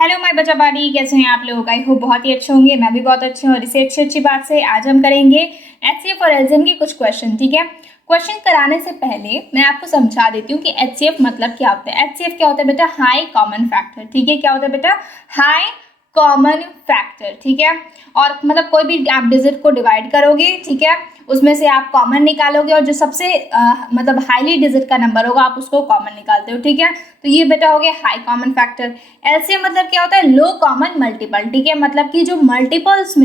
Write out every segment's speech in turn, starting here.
Hello my बच्चा बाड़ी, कैसे हैं आप लोग? आई होप बहुत ही अच्छे होंगे। मैं भी बहुत अच्छी हूँ। और इसे अच्छी बात से आज हम करेंगे एचसीएफ और एलसीएम के कुछ क्वेश्चन। ठीक है, क्वेश्चन कराने से पहले मैं आपको समझा देती हूँ कि एचसीएफ मतलब क्या होता है। एचसीएफ क्या होता है बेटा? High common factor. ठीक है, क्या होता है बेटा? High common factor. ठीक है, और मतलब कोई भी आप डिजिट को डिवाइड करोगे, ठीक है, उसमें से आप कॉमन निकालोगे और जो सबसे मतलब हाईली डिजिट का नंबर होगा आप उसको कॉमन निकालते हो। ठीक है, तो ये बेटा हो गया हाई कॉमन फैक्टर। एलसीएम मतलब क्या होता है? लो कॉमन मल्टीपल। ठीक है, मतलब कि जो मल्टीपल्स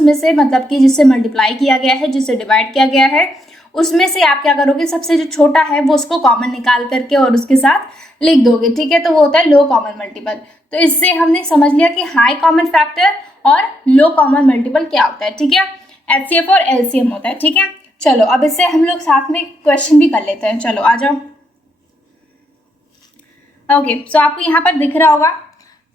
में से मतलब कि जिससे मल्टीप्लाई किया गया है, जिससे डिवाइड किया गया है, उसमें से आप क्या करोगे? सबसे जो छोटा है वो उसको कॉमन निकाल करके और उसके साथ लिख दोगे। ठीक है, तो वो होता है लो कॉमन मल्टीपल। तो इससे हमने समझ लिया कि हाई कॉमन फैक्टर और लो कॉमन मल्टीपल क्या होता है। ठीक है, एचसीएफ और एलसीएम होता है। ठीक है, चलो अब इससे हम लोग साथ में क्वेश्चन भी कर लेते हैं। चलो आ जाओ। ओके, सो आपको यहाँ पर दिख रहा होगा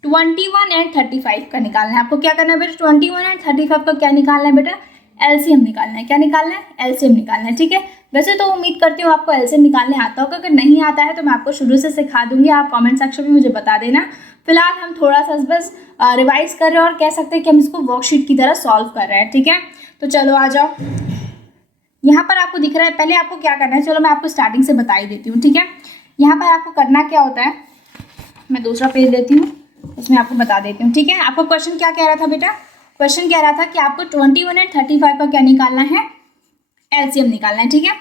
21 एंड 35 का निकालना है। आपको क्या करना है बेटा? 21 एंड 35 का क्या निकालना है बेटा? एलसीएम निकालना है। क्या निकालना है? एलसीएम निकालना है। ठीक है, वैसे तो उम्मीद करती हूँ आपको एलसीएम निकालने आता होगा। अगर नहीं आता है तो मैं आपको शुरू से सिखा दूंगी, आप कमेंट सेक्शन में मुझे बता देना। फिलहाल हम थोड़ा सा बस रिवाइज कर रहे हैं और कह सकते हैं कि हम इसको वर्कशीट की तरह सॉल्व कर रहे हैं। ठीक है, तो चलो आ जाओ। यहाँ पर आपको दिख रहा है, पहले आपको क्या करना है, चलो मैं आपको स्टार्टिंग से बता ही देती हूँ। ठीक है, यहाँ पर आपको करना क्या होता है, मैं दूसरा पेज देती हूँ, उसमें आपको बता देती हूँ। ठीक है, आपको क्वेश्चन क्या कह रहा था बेटा? क्वेश्चन कह रहा था कि आपको 21 एंड 35 का क्या निकालना है? एलसीएम निकालना है। ठीक है,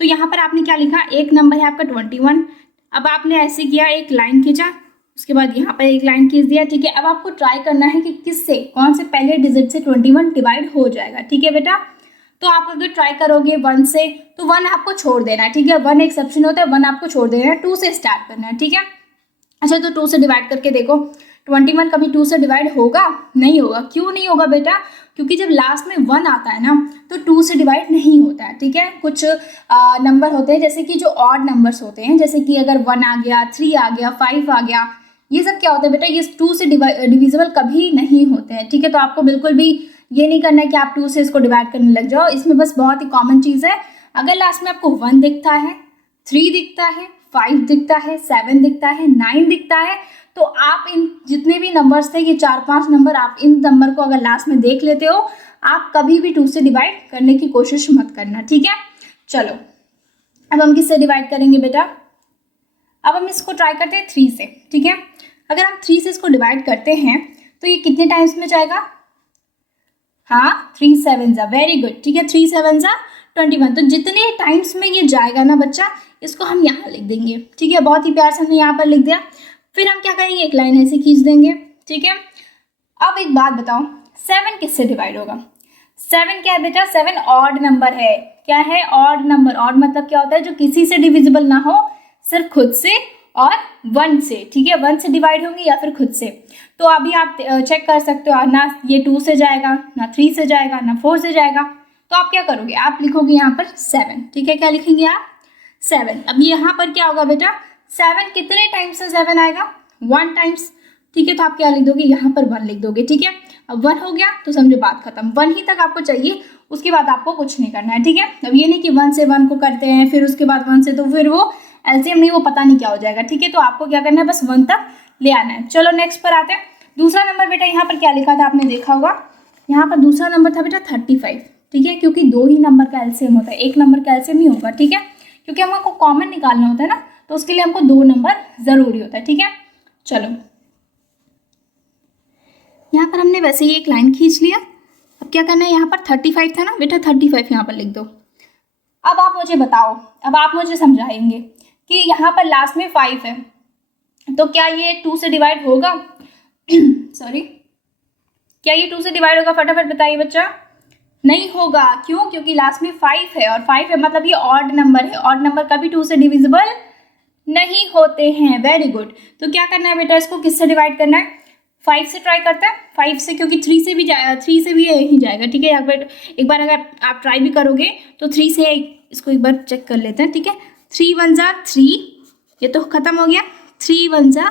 तो यहाँ पर आपने क्या लिखा? एक नंबर है आपका 21। अब आपने ऐसे किया, एक लाइन खींचा, उसके बाद यहाँ पर एक लाइन खींच दिया। ठीक है, अब आपको ट्राई करना है कि किससे, कौन से पहले डिजिट से 21 डिवाइड हो जाएगा। ठीक है बेटा, तो आप अगर ट्राई करोगे 1 से, तो 1 आपको छोड़ देना है। ठीक है, 1 एक्सेप्शन होता है, 1 आपको छोड़ देना है, 2 से स्टार्ट करना है। ठीक है, अच्छा तो 2 से डिवाइड करके देखो। 21 कभी 2 से डिवाइड होगा? नहीं होगा। क्यों नहीं होगा बेटा? क्योंकि जब लास्ट में 1 आता है ना तो 2 से डिवाइड नहीं होता है। ठीक है, कुछ नंबर होते हैं जैसे कि जो ऑड नंबर्स होते हैं, जैसे कि अगर 1 आ गया, 3 आ गया, 5 आ गया, ये सब क्या होता है बेटा? ये 2 से डिविजिबल कभी नहीं होते हैं। ठीक है, तो आपको बिल्कुल भी ये नहीं करना है कि आप 2 से इसको डिवाइड करने लग जाओ। इसमें बस बहुत ही कॉमन चीज़ है, अगर लास्ट में आपको 1 दिखता है, 3 दिखता है, 5 दिखता है, 7 दिखता है, 9 दिखता है, तो आप इन जितने भी नंबर्स थे, ये 4-5 नंबर, आप इन नंबर को अगर लास्ट में देख लेते हो, आप कभी भी 2 से डिवाइड करने की कोशिश मत करना। ठीक है, चलो अब हम किससे डिवाइड करेंगे बेटा? अब हम इसको ट्राई करते हैं 3 से। ठीक है, अगर हम 3 से इसको डिवाइड करते हैं तो ये कितने टाइम्स में जाएगा? हाँ, 3 7 जा, वेरी गुड। ठीक है, 3 7 जा 21। तो जितने टाइम्स में ये जाएगा ना बच्चा, इसको हम यहाँ लिख देंगे। ठीक है, बहुत ही प्यार से हमने यहाँ पर लिख दिया। फिर हम क्या करेंगे? एक लाइन ऐसे खींच देंगे। ठीक है, अब एक बात बताओ, 7 किससे डिवाइड होगा? 7 क्या है बेटा? 7 ऑड नंबर है। क्या है? Odd number. ऑड मतलब क्या होता है? जो किसी से डिविजिबल ना हो, सिर्फ खुद से और 1 से। ठीक है, 1 से डिवाइड होंगे या फिर खुद से। तो अभी आप चेक कर सकते हो, ना ये 2 से जाएगा, ना 3 से जाएगा, ना 4 से जाएगा। तो आप क्या करोगे? आप लिखोगे यहाँ पर 7। ठीक है, क्या लिखेंगे आप? 7। अब यहाँ पर क्या होगा बेटा? 7 कितने टाइम्स से 7 आएगा? 1 टाइम्स। ठीक है, तो आप क्या लिख दोगे? यहाँ पर 1 लिख दोगे। ठीक है, अब 1 हो गया तो समझो बात खत्म। 1 ही तक आपको चाहिए, उसके बाद आपको कुछ नहीं करना है। ठीक है, अब ये नहीं कि 1 से 1 को करते हैं, फिर उसके बाद 1 से, तो फिर वो एलसीएम नहीं, वो पता नहीं क्या हो जाएगा। ठीक है, तो आपको क्या करना है? बस 1 तक ले आना है। चलो नेक्स्ट पर आते हैं। दूसरा नंबर बेटा यहाँ पर क्या लिखा था आपने देखा होगा, यहाँ पर दूसरा नंबर था बेटा 35। ठीक है, क्योंकि 2 ही नंबर का एलसीएम होता है, एक नंबर का एलसीएम नहीं होगा। ठीक है, क्योंकि हमको कॉमन निकालना होता है ना, तो उसके लिए हमको 2 नंबर जरूरी होता है। ठीक है, चलो यहाँ पर हमने वैसे ही एक लाइन खींच लिया। अब क्या करना है? यहाँ पर 35 था ना बेटा, 35 यहाँ पर लिख दो। अब आप मुझे बताओ, अब आप मुझे समझाएंगे कि यहाँ पर लास्ट में 5 है, तो क्या ये 2 से डिवाइड होगा? सॉरी, क्या ये 2 से डिवाइड होगा? फटाफट बताइए बच्चा। नहीं होगा। क्यों? क्योंकि लास्ट में 5 है, और 5 है मतलब ये ऑड नंबर है। ऑड नंबर कभी 2 से डिविजिबल नहीं होते हैं। Very good. तो क्या करना है बेटा? इसको किससे डिवाइड करना है? 5 से ट्राई करते हैं। 5 से, क्योंकि 3 से भी ही जाएगा। ठीक है, एक बार अगर आप ट्राई भी करोगे तो 3 से इसको एक बार चेक कर लेते हैं। ठीक है, 3 1 जा 3, ये तो खत्म हो गया। 3 1 जा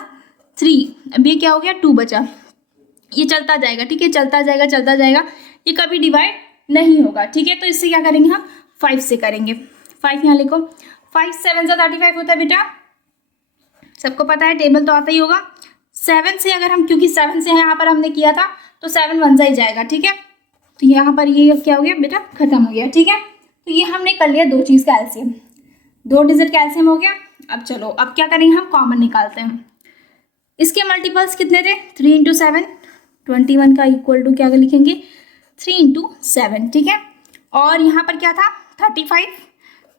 3, अब ये क्या हो गया? 2 बचा। ये चलता जाएगा। ठीक है, चलता जाएगा चलता जाएगा, ये कभी डिवाइड नहीं होगा। ठीक है, तो इससे क्या करेंगे? हम 5 से करेंगे। 5 यहाँ लिखो। 5 7 जा 35 होता है बेटा, सबको पता है, टेबल तो आता ही होगा। 7 से अगर हम, क्योंकि 7 से यहाँ पर हमने किया था तो 7 1 ही जाएगा, ठीक है। तो यहाँ पर ये क्या हो गया बेटा, खत्म हो गया, ठीक है। तो ये हमने कर लिया दो चीज़ का एलसीएम, 2 डिजिट का एलसीएम हो गया। अब चलो अब क्या करेंगे, हम कॉमन निकालते हैं। इसके मल्टीपल्स कितने थे, 3 इंटू 7, 21 का इक्वल टू क्या लिखेंगे, 3 इंटू 7, ठीक है। और यहाँ पर क्या था 35,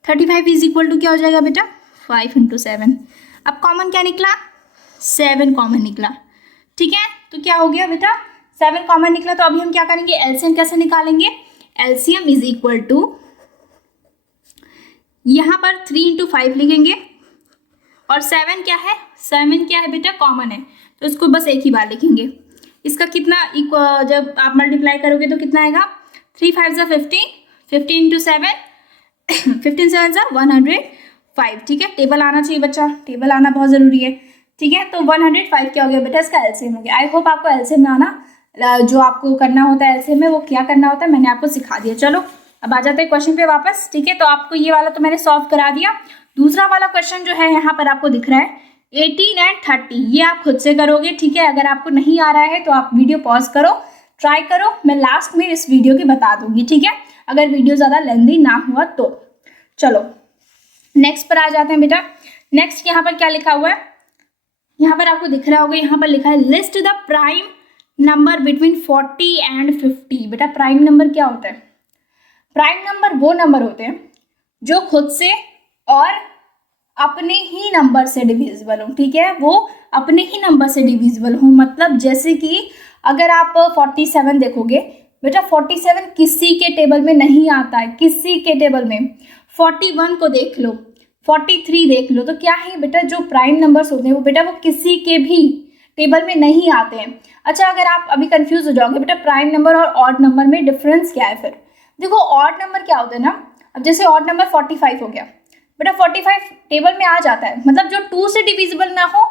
35 इज इक्वल टू क्या हो जाएगा बेटा, 5 इंटू 7। अब कॉमन क्या निकला, 7 कॉमन निकला, ठीक है। तो क्या हो गया बेटा, 7 कॉमन निकला। तो अभी हम क्या करेंगे, एलसीएम कैसे निकालेंगे, एलसीएम इज इक्वल टू, यहाँ पर 3 इंटू 5 लिखेंगे और 7 क्या है, 7 क्या है बेटा, कॉमन है, तो इसको बस एक ही बार लिखेंगे। इसका कितना जब आप मल्टीप्लाई करोगे तो कितना आएगा, 3 5 ज़ा 15, 15 इंटू 7, 15 7 ज़ा 105, ठीक है। टेबल आना चाहिए बच्चा, टेबल आना बहुत ज़रूरी है, ठीक है। तो 105 क्या हो गया बेटा, इसका एलसीएम हो गया। आई होप आपको एलसीएम में आना, जो आपको करना होता है एलसीएम में वो क्या करना होता है मैंने आपको सिखा दिया। चलो अब आ जाते हैं क्वेश्चन पे वापस, ठीक है। तो आपको ये वाला तो मैंने सॉल्व करा दिया। दूसरा वाला क्वेश्चन जो है यहाँ पर आपको दिख रहा है 18 एंड 30, ये आप खुद से करोगे, ठीक है। अगर आपको नहीं आ रहा है तो आप वीडियो पॉज करो, ट्राई करो, मैं लास्ट में इस वीडियो की बता दूंगी, ठीक है, अगर वीडियो ज़्यादा लेंथी ना हुआ तो। चलो नेक्स्ट पर आ जाते हैं बेटा। नेक्स्ट यहाँ पर क्या लिखा हुआ है, यहाँ पर आपको दिख रहा होगा, यहाँ पर लिखा है list the prime number between 40 and 50। बेटा प्राइम नंबर क्या होता है, प्राइम नंबर वो नंबर होते हैं जो खुद से और अपने ही नंबर से डिविजिबल हो, ठीक है, वो अपने ही नंबर से डिविजिबल हो। मतलब जैसे कि अगर आप 47 देखोगे बेटा, 47 किसी के टेबल में नहीं आता है, किसी के टेबल में। 41 को देख लो, 43 देख लो, तो क्या है बेटा, जो प्राइम नंबर्स होते हैं वो बेटा वो किसी के भी टेबल में नहीं आते हैं। अच्छा अगर आप अभी कंफ्यूज हो जाओगे बेटा प्राइम नंबर और ऑड नंबर में डिफरेंस क्या है, फिर देखो ऑड नंबर क्या होता है ना, अब जैसे ऑड नंबर 45 हो गया बेटा, 45 टेबल में आ जाता है, मतलब जो 2 से डिविजिबल ना हो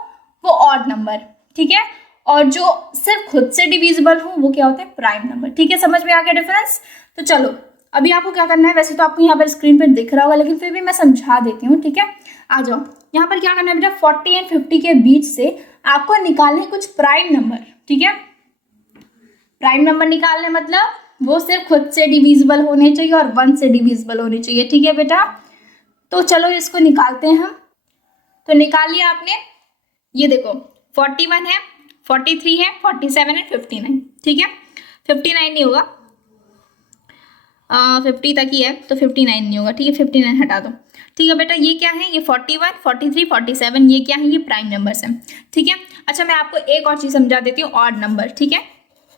वो ऑड नंबर, ठीक है, और जो सिर्फ खुद से डिविजिबल हो वो क्या होता है, प्राइम नंबर, ठीक है। समझ में आ गया डिफरेंस। तो चलो अभी आपको क्या करना है, वैसे तो आपको यहाँ पर स्क्रीन पर दिख रहा होगा लेकिन फिर भी मैं समझा देती हूँ, ठीक है। आ जाओ यहाँ पर क्या करना है बेटा, 40 एंड 50 के बीच से आपको निकालने कुछ प्राइम नंबर, ठीक है। प्राइम नंबर निकालने मतलब वो सिर्फ खुद से डिविजिबल होने चाहिए और 1 से डिविजिबल होने चाहिए, ठीक है बेटा। तो चलो इसको निकालते हैं हम। तो निकाल लिया आपने, ये देखो 41 है, 43 है, 47 है, 59, ठीक है। 59 नहीं होगा, 50 तक ही है तो 59 नहीं होगा, ठीक है, 59 हटा दो, ठीक है बेटा। ये क्या है, ये 41, 43, 47 ये क्या है, ये प्राइम नंबर्स हैं, ठीक है। अच्छा मैं आपको एक और चीज़ समझा देती हूँ, ऑड नंबर, ठीक है।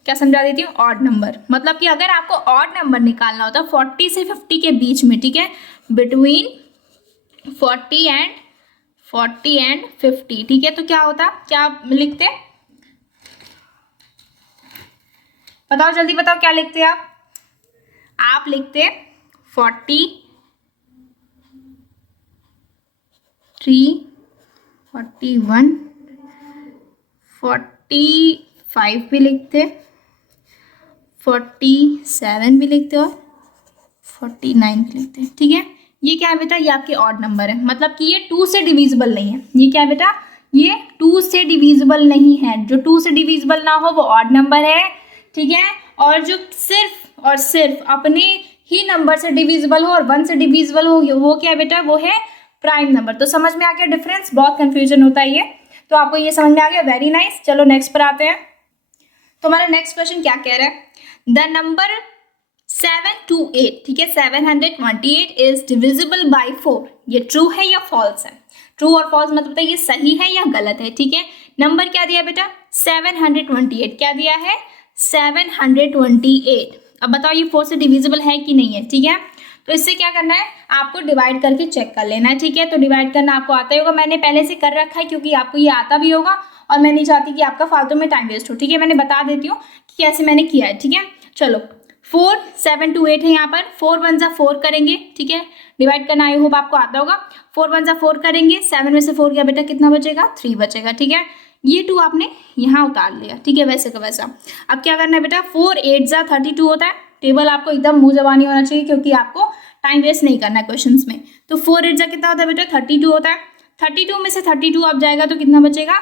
क्या समझा देती हूँ, ऑड नंबर मतलब कि अगर आपको ऑड नंबर निकालना होता है 40 से 50 के बीच में, ठीक है, बिटवीन 40 एंड 50, ठीक है। तो क्या होता, क्या लिखते, बताओ जल्दी बताओ क्या लिखते हैं आप लिखते 43, 41, 45 भी लिखते, 47 भी लिखते और 49 भी लिखते, ठीक है। ये क्या है बेटा, ये आपके ऑड नंबर है, मतलब कि ये 2 से डिविजिबल नहीं है। ये क्या है बेटा, ये 2 से डिविजिबल नहीं है, जो 2 से डिविजिबल ना हो वो ऑड नंबर है, ठीक है। और जो सिर्फ और सिर्फ अपने ही नंबर से डिविजिबल हो और 1 से डिविजिबल हो वो क्या है बेटा, वो है प्राइम नंबर। तो समझ में आ गया डिफरेंस, बहुत कंफ्यूजन होता है ये, तो आपको ये समझ में आ गया, वेरी नाइस। चलो नेक्स्ट पर आते हैं। तो हमारा नेक्स्ट क्वेश्चन क्या कह रहा है, द नंबर 728, ठीक है, 728 इज डिविजिबल बाय 4। ये ट्रू है या फॉल्स है, ट्रू और फॉल्स मतलब ये सही है या गलत है, ठीक है। नंबर क्या दिया बेटा, 728, क्या दिया है, 728। अब बताओ ये 4 से डिविजिबल है कि नहीं है, ठीक है। तो इससे क्या करना है, आपको डिवाइड करके चेक कर लेना है, ठीक है। तो डिवाइड करना आपको आता ही होगा, मैंने पहले से कर रखा है क्योंकि आपको ये आता भी होगा और मैं नहीं चाहती कि आपका फालतू में टाइम वेस्ट हो, ठीक है। मैंने बता देती हूँ कि कैसे मैंने किया है, ठीक है। चलो 4 728 है यहाँ पर, 4 1 ज़ा 4 करेंगे, ठीक है। डिवाइड करना आई होप आपको आता होगा, 4 1 ज़ा 4 करेंगे, 7 में से 4 गया बेटा, कितना बचेगा, 3 बचेगा, ठीक है। ये 2 आपने यहाँ उतार लिया, ठीक है, वैसे का वैसा। अब क्या करना है बेटा, 4 8 ज़ा 32 होता है, टेबल आपको एकदम मुंह जबानी होना चाहिए क्योंकि आपको टाइम वेस्ट नहीं करना है क्वेश्चंस में। तो 4 8 ज़ा कितना होता है बेटा, 32 होता है, 32 में से 32 अब जाएगा तो कितना बचेगा,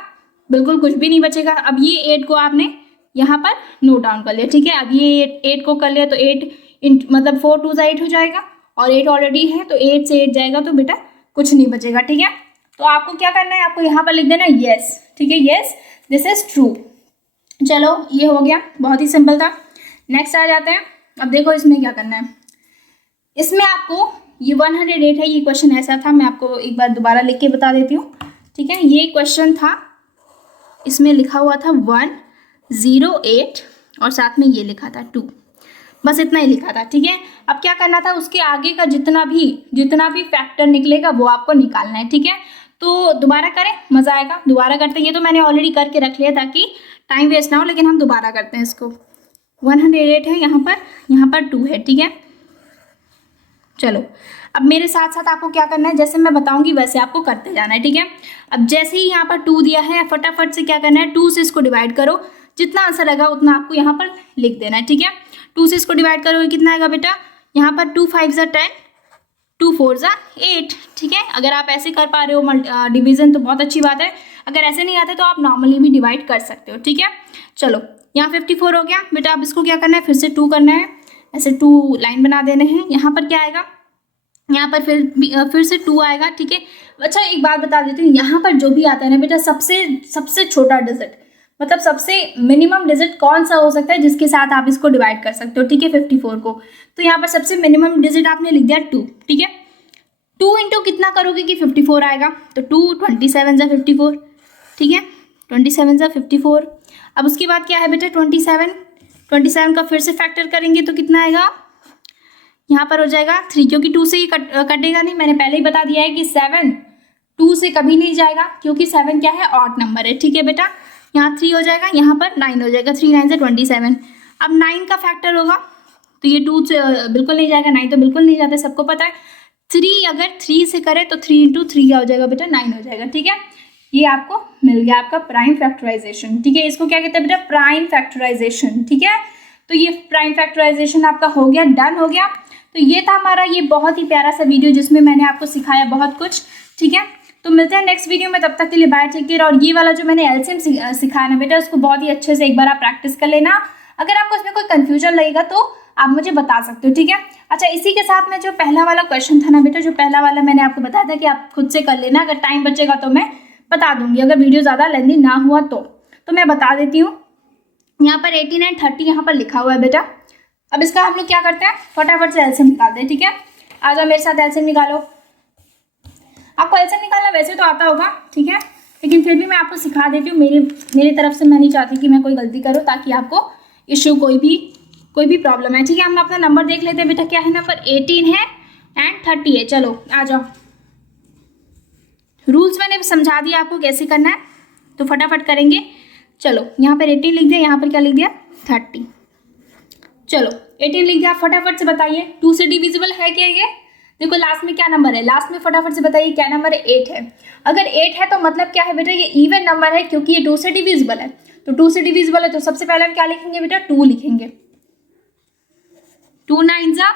बिल्कुल कुछ भी नहीं बचेगा। अब ये 8 को आपने यहाँ पर नोट डाउन कर लिया, ठीक है। अब ये 8 को कर लिया तो 8 मतलब 4 2 8 हो जाएगा, और 8 ऑलरेडी है तो 8 से 8 जाएगा तो बेटा कुछ नहीं बचेगा, ठीक है। तो आपको क्या करना है, आपको यहाँ पर लिख देना येस, ठीक है, येस दिस इज ट्रू। चलो ये हो गया, बहुत ही सिंपल था। नेक्स्ट आ जाते हैं। अब देखो इसमें क्या करना है, इसमें आपको ये 108 है, ये क्वेश्चन ऐसा था, मैं आपको एक बार दोबारा लिख के बता देती हूँ, ठीक है। ये क्वेश्चन था, इसमें लिखा हुआ था 108 और साथ में ये लिखा था 2, बस इतना ही लिखा था, ठीक है। अब क्या करना था, उसके आगे का जितना भी फैक्टर निकलेगा वो आपको निकालना है, ठीक है। तो दोबारा करें, मज़ा आएगा, दोबारा करते हैं। ये तो मैंने ऑलरेडी करके रख लिया ताकि टाइम वेस्ट ना हो, लेकिन हम दोबारा करते हैं इसको। 108 है, यहाँ पर 2 है, ठीक है। चलो अब मेरे साथ साथ आपको क्या करना है, जैसे मैं बताऊंगी वैसे आपको करते जाना है, ठीक है। अब जैसे ही यहाँ पर 2 दिया है, फटाफट से क्या करना है, 2 से इसको डिवाइड करो, जितना आंसर आएगा उतना आपको यहाँ पर लिख देना है, ठीक है। 2 से इसको डिवाइड करोगे कितना आएगा बेटा, यहाँ पर 2 5 ज़ा 10, 2 4 ज़ा 8, ठीक है। अगर आप ऐसे कर पा रहे हो डिवीजन तो बहुत अच्छी बात है, अगर ऐसे नहीं आते तो आप नॉर्मली भी डिवाइड कर सकते हो, ठीक है। चलो यहाँ 54 हो गया बेटा। अब इसको क्या करना है, फिर से 2 करना है, ऐसे 2 लाइन बना देने हैं। यहाँ पर क्या आएगा, यहाँ पर फिर से 2 आएगा, ठीक है। अच्छा एक बात बता देती हूँ, यहाँ पर जो भी आता है ना बेटा, सबसे छोटा डिजिट, मतलब सबसे मिनिमम डिजिट कौन सा हो सकता है जिसके साथ आप इसको डिवाइड कर सकते हो, ठीक है, 54 को। तो यहाँ पर सबसे मिनिमम डिजिट आपने लिख दिया 2, ठीक है। 2 इंटू कितना करोगे कि 54 आएगा, तो 2 27 ज़ा 54, ठीक है, 27 ज़ा 54। अब उसके बाद क्या है बेटा, 27 का फिर से फैक्टर करेंगे तो कितना आएगा, यहाँ पर हो जाएगा 3, क्योंकि 2 से ही कटेगा नहीं, मैंने पहले ही बता दिया है कि 7 2 से कभी नहीं जाएगा, क्योंकि 7 क्या है, ऑड नंबर है, ठीक है बेटा। यहाँ 3 हो जाएगा, यहाँ पर 9 हो जाएगा, 3 9 से 27। अब 9 का फैक्टर होगा तो ये 2 से बिल्कुल नहीं जाएगा, 9 तो बिल्कुल नहीं जाता, सबको पता है। 3 अगर 3 से करे तो 3 इंटू 3 क्या हो जाएगा बेटा, 9 हो जाएगा, ठीक है। ये आपको मिल गया आपका प्राइम फैक्टराइजेशन, ठीक है। इसको क्या कहते हैं बेटा, प्राइम फैक्टराइजेशन, ठीक है। तो ये प्राइम फैक्टराइजेशन आपका हो गया, डन हो गया। तो ये था हमारा ये बहुत ही प्यारा सा वीडियो जिसमें मैंने आपको सिखाया बहुत कुछ, ठीक है। तो मिलते हैं नेक्स्ट वीडियो में, तब तक के लिए बाय, टेक केयर। और ये वाला जो मैंने एलसीएम सिखाया ना बेटा, उसको बहुत ही अच्छे से एक बार आप प्रैक्टिस कर लेना। अगर आपको इसमें कोई कंफ्यूजन लगेगा तो आप मुझे बता सकते हो, ठीक है। अच्छा इसी के साथ में जो पहला वाला क्वेश्चन था ना बेटा, जो पहला वाला मैंने आपको बताया था कि आप खुद से कर लेना, अगर टाइम बचेगा तो मैं बता दूंगी, अगर वीडियो ज़्यादा लेंदी ना हुआ तो मैं बता देती हूँ। यहाँ पर 18 एंड 30 यहाँ पर लिखा हुआ है बेटा। अब इसका हम लोग क्या करते हैं, फटाफट से एलसीएम निकालते हैं, ठीक है। आ जाओ मेरे साथ, एलसीएम निकालो। आपको एलसीएम निकालना वैसे तो आता होगा, ठीक है, लेकिन फिर भी मैं आपको सिखा देती हूँ। मेरी तरफ से मैं नहीं चाहती कि मैं कोई गलती करूँ, ताकि आपको इशू कोई भी प्रॉब्लम है, ठीक है। हम अपना नंबर देख लेते हैं बेटा, क्या है नंबर, 18 है एंड 30 है। चलो आ जाओ, रूल्स मैंने समझा दिया आपको कैसे करना है, तो फटाफट करेंगे। चलो यहाँ पर 18 लिख दिया, यहाँ पर क्या लिख दिया, 30। चलो 18 लिख दिया, फटाफट से बताइए 2 से डिविजिबल है क्या ये, देखो लास्ट में क्या नंबर है, लास्ट में फटाफट से बताइए क्या नंबर है, 8 है। अगर 8 है तो मतलब क्या है बेटा, ये इवन नंबर है, क्योंकि ये 2 से डिविजिबल है। तो 2 से डिविजिबल है तो सबसे पहले हम क्या लिखेंगे बेटा, 2 लिखेंगे, 2 9 ज़ा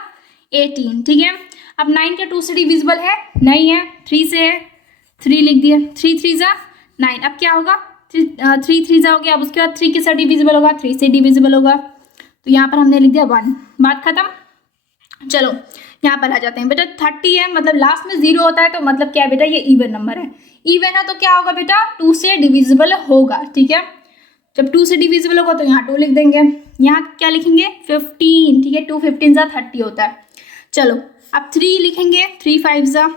18, ठीक है। अब 9 क्या 2 से डिविजिबल है, नहीं है, 3 से है, 3 लिख दिया, 3 3 ज़ा 9। अब क्या होगा, 3 3 ज़ा हो गया। अब उसके बाद 3 के साथ डिविजिबल होगा, 3 से डिविजिबल होगा, तो यहाँ पर हमने लिख दिया 1, बात खत्म। चलो यहाँ पर आ जाते हैं बेटा, 30 है, मतलब लास्ट में 0 होता है, तो मतलब क्या है बेटा, ये इवन नंबर है। इवन है तो क्या होगा बेटा, 2 से डिविजिबल होगा, ठीक है। जब 2 से डिविजिबल होगा तो यहाँ 2 लिख देंगे, यहाँ क्या लिखेंगे, 15, ठीक है। 2 15 ज़ा 30 होता है। चलो अब 3 लिखेंगे, 3 5 ज़ा,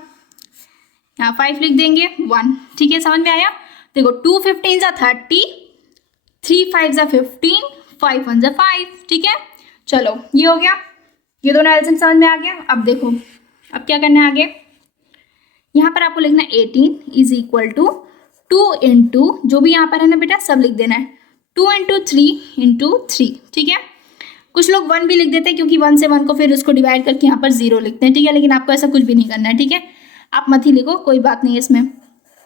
यहाँ 5 लिख देंगे, 1, ठीक है, समझ में आया। देखो 2 15 ज़ा 30, 3 5 ज़ा 15, 5 1 ज़ा 5, ठीक है। चलो ये हो गया, ये दोनों एलसीएम समझ में आ गया। अब देखो अब क्या करना है आगे, यहाँ पर आपको लिखना है 18 इज इक्वल टू 2 इंटू, जो भी यहाँ पर है ना बेटा सब लिख देना है, 2 इंटू 3 इंटू 3, ठीक है। कुछ लोग 1 भी लिख देते हैं, क्योंकि 1 से 1 को फिर उसको डिवाइड करके यहाँ पर 0 लिखते हैं, ठीक है। लेकिन आपको ऐसा कुछ भी नहीं करना है, ठीक है, आप मत ही लिखो, कोई बात नहीं है, इसमें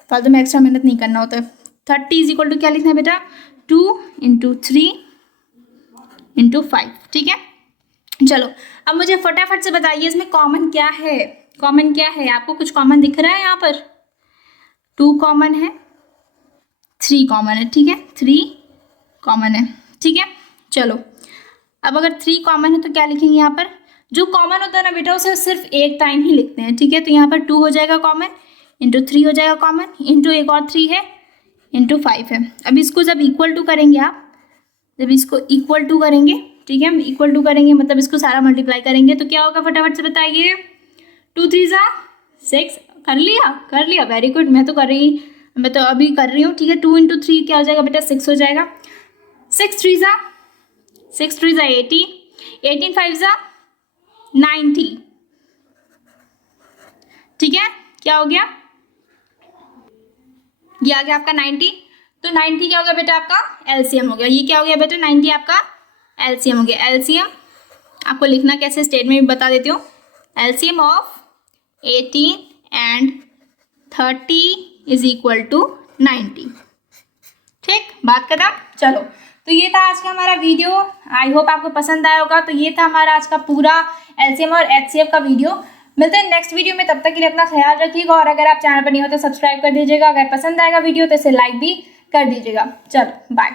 फालतू में एक्स्ट्रा मेहनत नहीं करना होता है। 30 इज इक्वल टू क्या लिखना है बेटा, 2 इंटू 3 इंटू 5, ठीक है। चलो अब मुझे फटाफट से बताइए इसमें कॉमन क्या है, कॉमन क्या है, आपको कुछ कॉमन दिख रहा है, यहाँ पर 2 कॉमन है, 3 कॉमन है, ठीक है, 3 कॉमन है, ठीक है। चलो अब अगर 3 कॉमन है तो क्या लिखेंगे यहाँ पर, जो कॉमन होता है ना बेटा उसे सिर्फ एक टाइम ही लिखते हैं, ठीक है। तो यहाँ पर 2 हो जाएगा कॉमन, इंटू 3 हो जाएगा कॉमन, इंटू एक और 3 है, इंटू 5 है। अब इसको जब इक्वल टू करेंगे आप, जब इसको इक्वल टू करेंगे, ठीक है, हम इक्वल टू करेंगे मतलब इसको सारा मल्टीप्लाई करेंगे तो क्या होगा फटाफट से बताइए। 2 3 जा 6, कर लिया वेरी गुड। मैं तो अभी कर रही हूँ, ठीक है। 2 इंटू 3 क्या हो जाएगा बेटा 6 हो जाएगा। 6 3 जा 80, 18 5 जा 90, ठीक है। क्या हो गया, ये आ गया आपका 90। तो 90 क्या हो गया बेटा आपका एलसीएम हो गया। ये क्या हो गया बेटा 90 आपका एलसीएम हो गया। एलसीएम आपको लिखना कैसे स्टेटमेंट में बता देती हूँ। LCM of 18 and 30 is equal to 90, ठीक, बात खत्म। चलो तो ये था आज का हमारा वीडियो, आई होप आपको पसंद आया होगा। तो ये था हमारा आज का पूरा एलसीएम और एचसीएफ का वीडियो। मिलते हैं नेक्स्ट वीडियो में, तब तक के लिए अपना ख्याल रखिएगा और अगर आप चैनल पर नहीं हो तो सब्सक्राइब कर दीजिएगा। अगर पसंद आएगा वीडियो तो इसे लाइक भी कर दीजिएगा। चलो बाय।